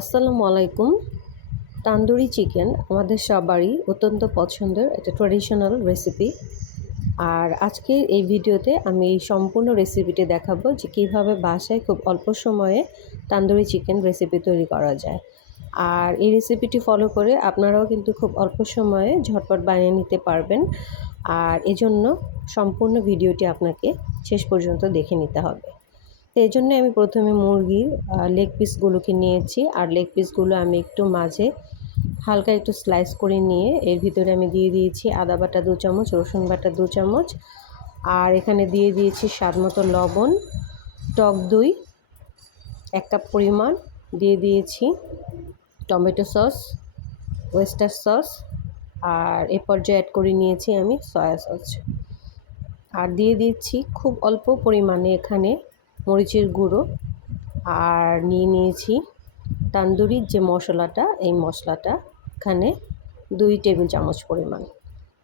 আসসালামু আলাইকুম। তান্দুরি চিকেন আমাদের সবারই অত্যন্ত পছন্দের একটা ট্র্যাডিশনাল রেসিপি। আর আজকের এই ভিডিওতে আমি এই সম্পূর্ণ রেসিপিটি দেখাবো যে কীভাবে বাসায় খুব অল্প সময়ে তান্দুরি চিকেন রেসিপি তৈরি করা যায়। আর এই রেসিপিটি ফলো করে আপনারাও কিন্তু খুব অল্প সময়ে ঝটপট বানিয়ে নিতে পারবেন। আর এজন্য সম্পূর্ণ ভিডিওটি আপনাকে শেষ পর্যন্ত দেখে নিতে হবে। তো এজন্য আমি প্রথমে মুরগির লেগ পিসগুলোকে নিয়েছি। আর লেগ পিসগুলো আমি একটু মাঝে হালকা একটু স্লাইস করে নিয়ে এর ভিতরে আমি দিয়ে দিয়েছি আদা বাটা 2 চামচ, রসুন বাটা 2 চামচ, আর এখানে দিয়ে দিয়েছি স্বাদমতো লবণ, টক দই 1 কাপ পরিমাণ, দিয়ে দিয়েছি টমেটো সস, ওয়েস্টার সস, আর এ পর্যায়ে অ্যাড করে নিয়েছি আমি সয়া সস। আর দিয়ে দিচ্ছি খুব অল্প পরিমাণে এখানে মরিচের গুঁড়ো, আর নিয়ে নিয়েছি তান্দুরির যে মশলাটা, এই মশলাটা এখানে 2 টেবিল চামচ পরিমাণ।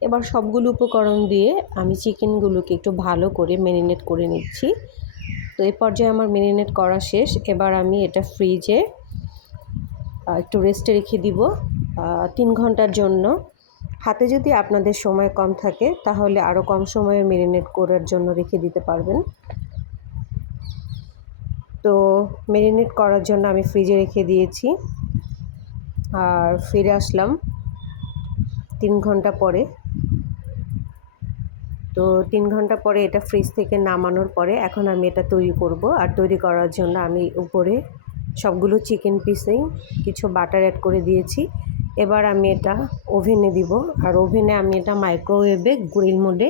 এবার সবগুলো উপকরণ দিয়ে আমি চিকেনগুলোকে একটু ভালো করে ম্যারিনেট করে নিচ্ছি। তো এই পর্যায়ে আমার ম্যারিনেট করা শেষ। এবার আমি এটা ফ্রিজে একটু রেস্টে রেখে দিব 3 ঘন্টার জন্য। হাতে যদি আপনাদের সময় কম থাকে তাহলে আরও কম সময়ে ম্যারিনেট করার জন্য রেখে দিতে পারবেন। তো ম্যারিনেট করার জন্য আমি ফ্রিজে রেখে দিয়েছি। আর ফিরে আসলাম 3 ঘন্টা পরে। তো 3 ঘন্টা পরে এটা ফ্রিজ থেকে নামানোর পরে এখন আমি এটা তৈরি করব। আর তৈরি করার জন্য আমি উপরে সবগুলো চিকেন পিসেই কিছু বাটার অ্যাড করে দিয়েছি। এবার আমি এটা ওভেনে দিব। আর ওভেনে আমি এটা মাইক্রোওয়েভে গ্রিল মোডে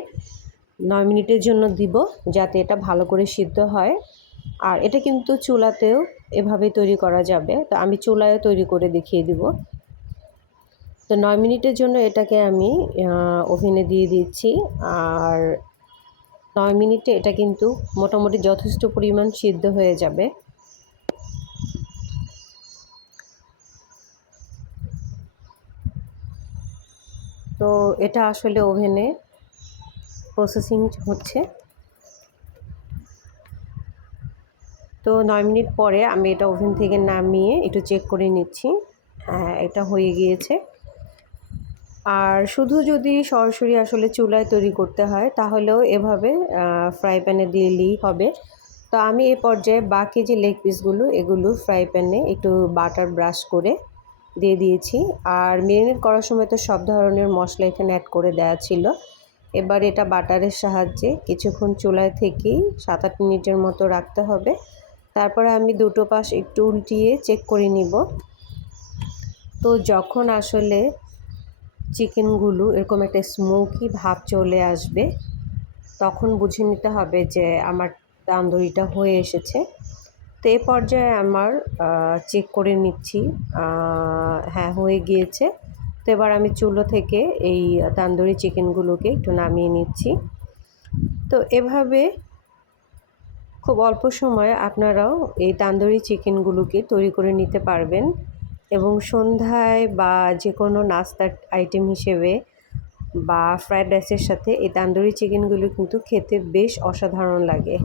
9 মিনিটের জন্য দিব, যাতে এটা ভালো করে সিদ্ধ হয়। আর এটা কিন্তু চুলাতেও এভাবে তৈরি করা যাবে, তো আমি চুলায়ও তৈরি করে দেখিয়ে দিব। তো 9 মিনিটের জন্য এটাকে আমি ওভেনে দিয়ে দিচ্ছি। আর 9 মিনিটে এটা কিন্তু মোটামুটি যথেষ্ট পরিমাণ সিদ্ধ হয়ে যাবে। তো এটা আসলে ওভেনে প্রসেসিং হচ্ছে। তো 9 মিনিট পরে আমি এটা ওভেন থেকে নামিয়ে একটু চেক করে নিচ্ছি। হ্যাঁ, এটা হয়ে গিয়েছে। আর শুধু যদি সরাসরি আসলে চুলায় তৈরি করতে হয় তাহলেও এভাবে ফ্রাই প্যানে দিলেই হবে। তো আমি এই পর্যায়ে বাকি যে লেগ পিসগুলো, এগুলো ফ্রাই প্যানে একটু বাটার ব্রাশ করে দিয়ে দিয়েছি। আর ম্যারিনেট করার সময় তো সব ধরনের মশলা এখানে অ্যাড করে দেওয়া ছিল। এবার এটা বাটারের সাহায্যে কিছুক্ষণ চুলায় থেকেই 7-8 মিনিটের মতো রাখতে হবে। তারপরে আমি দুটো পাশ একটু উল্টিয়ে চেক করে নিব। তো যখন আসলে চিকেনগুলো এরকম একটা স্মোকি ভাব চলে আসবে, তখন বুঝে নিতে হবে যে আমার তান্দুরিটা হয়ে এসেছে। তো এই পর্যায়ে আমার চেক করে নিচ্ছি, হ্যাঁ হয়ে গিয়েছে। তো এবার আমি চুলো থেকে এই তান্দুরি চিকেনগুলোকে একটু নামিয়ে নিচ্ছি। তো এভাবে খুব অল্প সময়ে আপনারাও এই তান্দুরি চিকেনগুলোকে তৈরি করে নিতে পারবেন, এবং সন্ধ্যায় বা যে কোনো নাস্তার আইটেম হিসেবে বা ফ্রায়েড রাইসের সাথে এই তান্দুরি চিকেনগুলো কিন্তু খেতে বেশ অসাধারণ লাগে।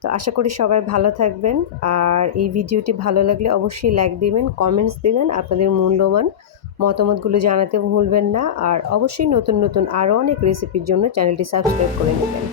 তো আশা করি সবাই ভালো থাকবেন। আর এই ভিডিওটি ভালো লাগলে অবশ্যই লাইক দিবেন, কমেন্টস দিবেন, আপনাদের মূল্যবান মতামতগুলো জানাতে ভুলবেন না। আর অবশ্যই নতুন নতুন আরও অনেক রেসিপির জন্য চ্যানেলটি সাবস্ক্রাইব করে নেবেন।